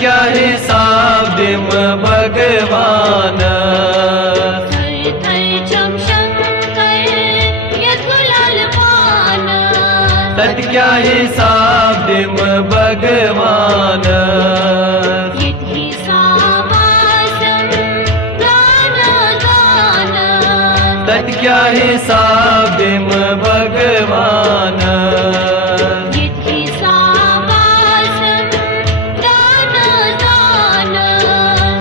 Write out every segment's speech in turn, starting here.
क्या हिसाब दिम भगवान तत क्या हिसाब दिम भगवान तत क्या हिसाब दिम भगवान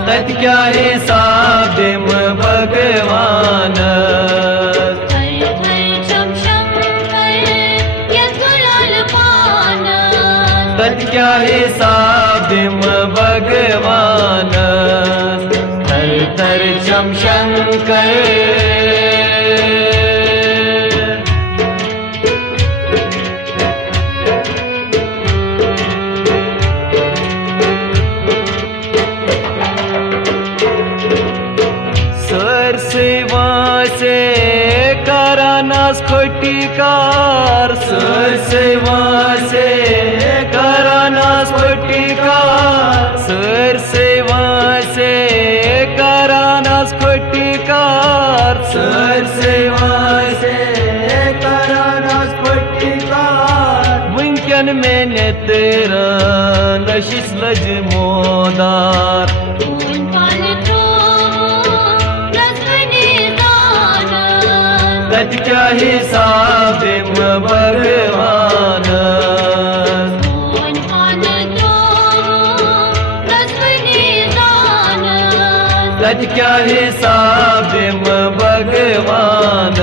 तत क्या हिसाब दिम भगवान तत क्या हिसाब दिम भगवान थर थर चम शंकर करानास खोटीकार सर सेवा से करानास खोटीकार सर सेवा से करानास खोटीकार सर सेवा से करानास खोटीकार वुंकन में तेरा नशिस लज मोदार तत क्या हिसाब दिम भगवान तत क्या हिसाब दिम भगवान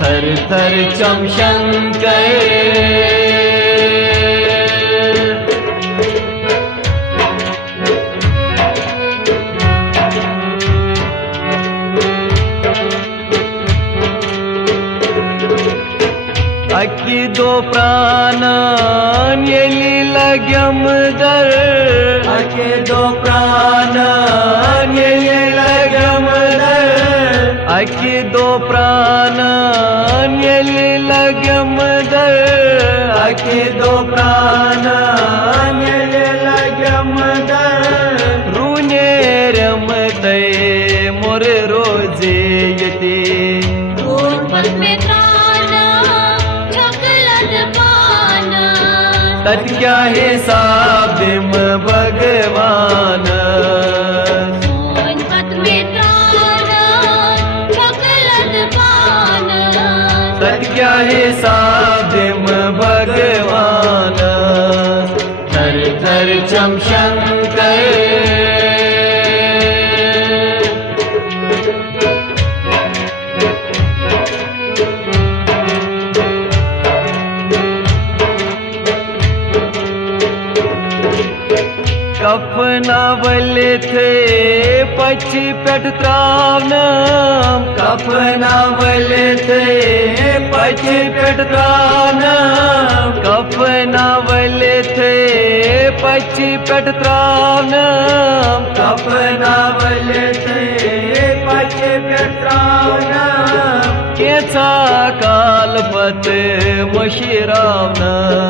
थर थर चम शंकर अक्की दो प्राण येली लग्यम दर अक्की दो प्राण येली लग्यम दर अक्की दो प्राण येली लग्यम दर अक्की दो प्राण येली लग्यम दर रूने रमते मोर रोजे यते तत क्या हिसाब दिम भगवान तत क्या हिसाब दिम भगवान थर थर चम शंकर कफनावले थे पची पेट त्रावनम कफनावले थे पची पेट त्रावनम कफनावले थे पची पेट त्रावनम कफनावले थे पची पेट त्रावनम केचा कालपत मशिरावनम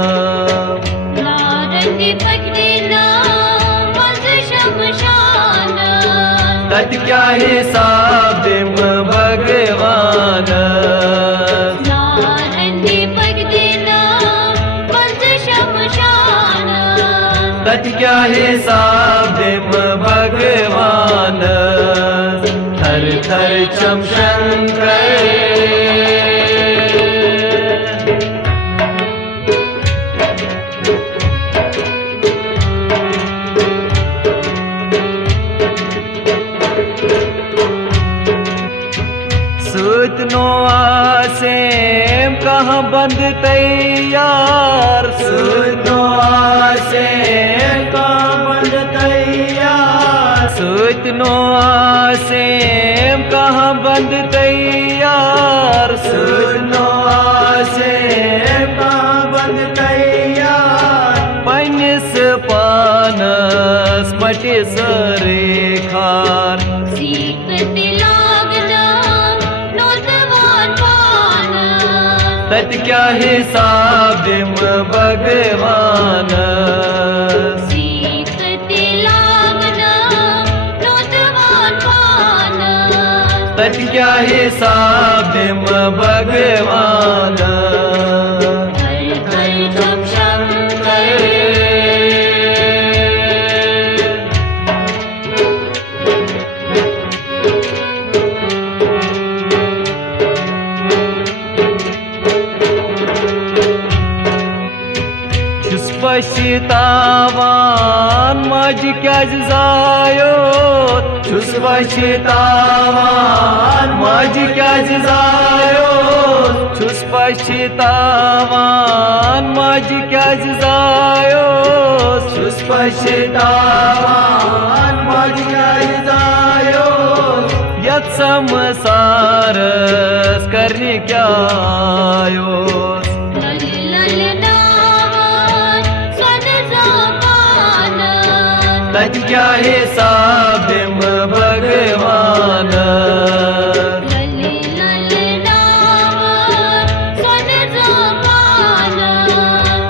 तत क्या हिसाब दिम भगवान तत क्या हिसाब दिम भगवान थर थर चम शंकर सुतनो आसेम कहाँ बंद तैयार सुतनो आसेम कहाँ बंद तैयार सुतनो आसेम कहाँ बंद तैयार सुतनो आसेम कहाँ बंद तैयार पनिस पानस मटे सरे खार तत क्या हिसाब दिम भगवान तत क्या हिसाब दिम भगवान पछतावान माझी क्याज जायो छुस पछतावान माझी क्याज जायो छुस पछतावान माझी क्याज जायो छुस पछतावान माझी क्याज जायो यत संसारस करने क्या आयो तत क्या हिसाब दिम भगवान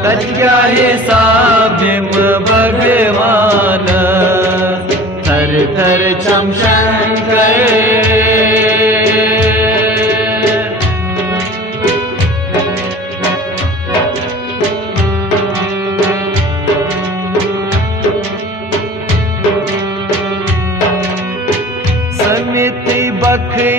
तत क्या हिसाब दिम भगवान थर थर चमशंकर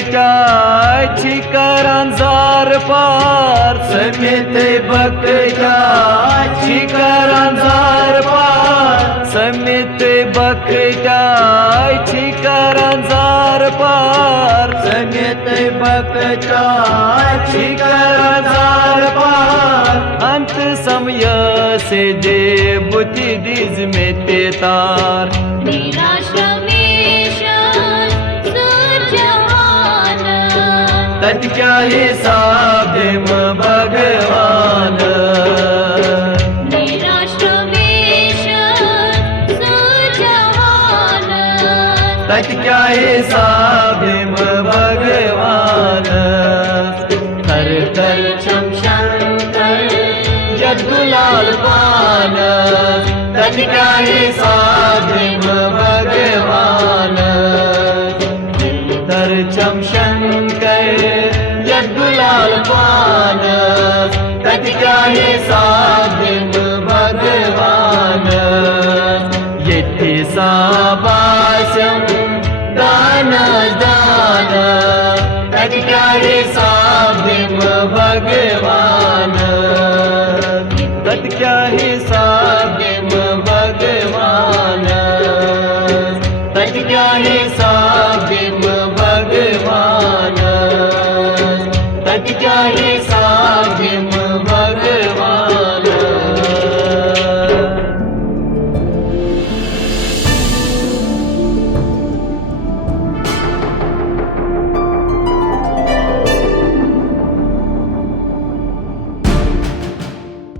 बखटाची करांजार पार समित बखटाची करांजार पार समित बखटाची करांजार पार समित बखटाची करांजार पार अंत समय से जे बुद्धि दिज में तार तत क्या हिसाब दिम भगवान तत क्या हिसाब दिम भगवान थर थर चमशंकर जगुलाल पान तत क्या हिसाब दिम भगवान थर चमशंकर जगुलाल पान तत क्या हिसाब दिम भगवान येथे साबा